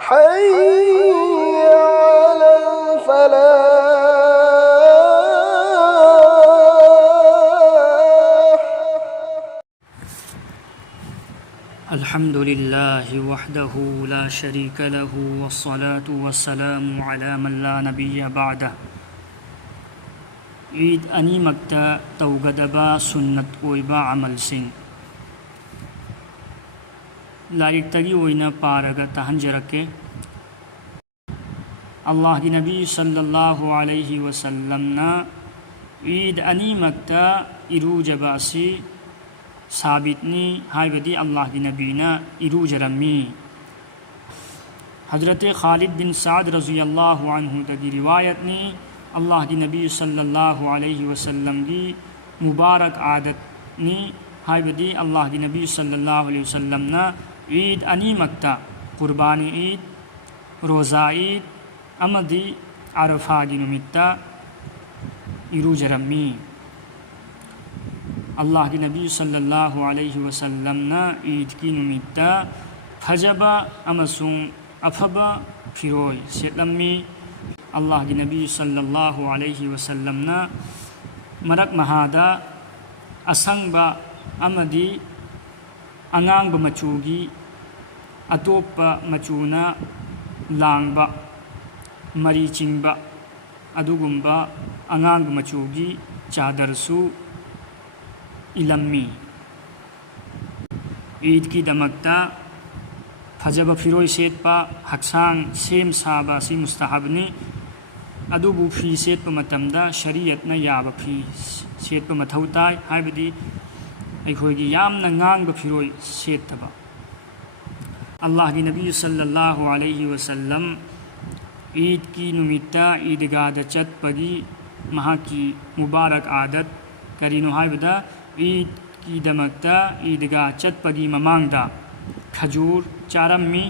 حي على الفلاح. الحمد لله وحده لا شريك له والصلاة والسلام على من لا نبي بعده. عيد أني مكتا توغدبا سنة ويبا عمل سين لاريكتغي وينا پارغا تهنجركي. الله کی نبی صلی اللہ علیہ وسلم نا عید أني مكتا إروجبا سي ثابتني هاي بدي الله کی نبینا إروجرمي. حضرت خالد بن سعد رضی اللہ عنہ تکی روایت نی اللہ کی نبی صلی اللہ علیہ وسلم کی مبارک عادت نی ہائی بدی اللہ کی نبی صلی اللہ علیہ وسلم نا عید أني مكتا قربانی عید روزہ عید امدی عرفہ کی نمتا إروجرمي. اللہ کی نبی صلی اللہ علیہ وسلم نا عید کی نمتا فجبا امسون افبا فیروی سیتلمی. اللہ کی نبی صلی اللہ علیہ وسلم نا مرک مہادا اسنگبا امدی انگانگ مچوگی اطوپ مچونا لانگبا مری چنگبا ادوگمبا انگانگ مچوگی چادرسو إلمي. عید کی دمکتا فجب فیروی سیت پا حقسان سیم سابا سی مستحبنی ادوبو فی سیت پا متمدا شریعتنا یابا فی سیت پا متھوتای ہائی بدی ایکھوئی یامنا نگانگ با فیروی سیت تبا. اللہ کی نبی صلی اللہ علیہ وسلم عید کی نمیتا عیدگاہ چت پگی مہا کی مبارک عادت کرینو ہائی بدا عید کی دمکتا عیدگاہ چت پگی ممانگدا کھجور چارمی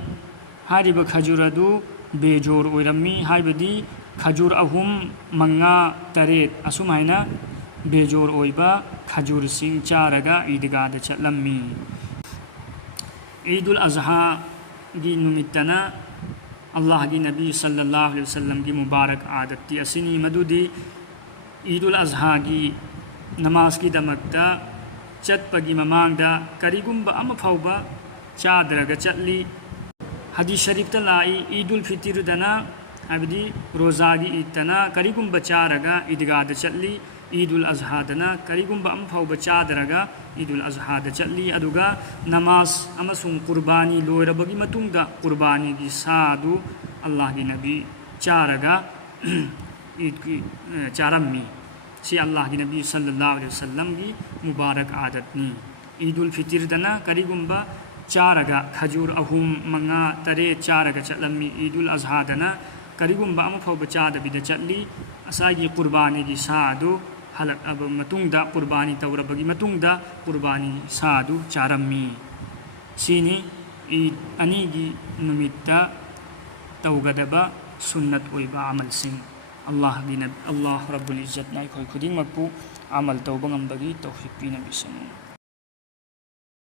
ہاری با کھجور ادو بے جور اویرمی ہائی بدی کھجور اہم منگا تریت اسو مہینا بے جور اویبا کھجور سنگ چارگا عیدگاہ چت لمی. عید الاضحیٰ کی نمتنا اللہ کی نبی صلی اللہ علیہ وسلم کی مبارک عادت تی اسینی مدودی عید الاضحیٰ کی نماز کی دمکتا چت پگی ممانگدا کریگمبا اما فوبا چادرگا چتلی. حدیث شریف تلائی عید الفطر دنا ابدی روزاگی عید تنا کریگمبا چارگا عیدگاہ چتلی. عید الاضحیٰ دنا کریگمبا اما فوبا چادرگا عید الاضحیٰ چتلی. ادوگا نماز اما سن قربانی لویربگی متونگدا قربانی کی سادو اللہ کی نبی چارگا عید کی چارمی سی اللہ کی نبی صلی اللہ علیہ وسلم کی مبارک عادت نی. عید الفطر دنا کریگمبا چارگا کھجور اہم منگا ترے چارگا چلمی. عید الاضحیٰ دنا کریگمبا اما فوبا چادبید چتلی اساگی قربانی کی سادو حلق اب متونگدا قربانی توربگی متونگدا قربانی سادو چارمی. سینی عید أني کی نمیتا توغدبا سنت ویبا عمل سنگ. اللہ رب العزت نائی کوئی خودی مکپو عمل توبہ غمبگی توفیق پینا بسنو.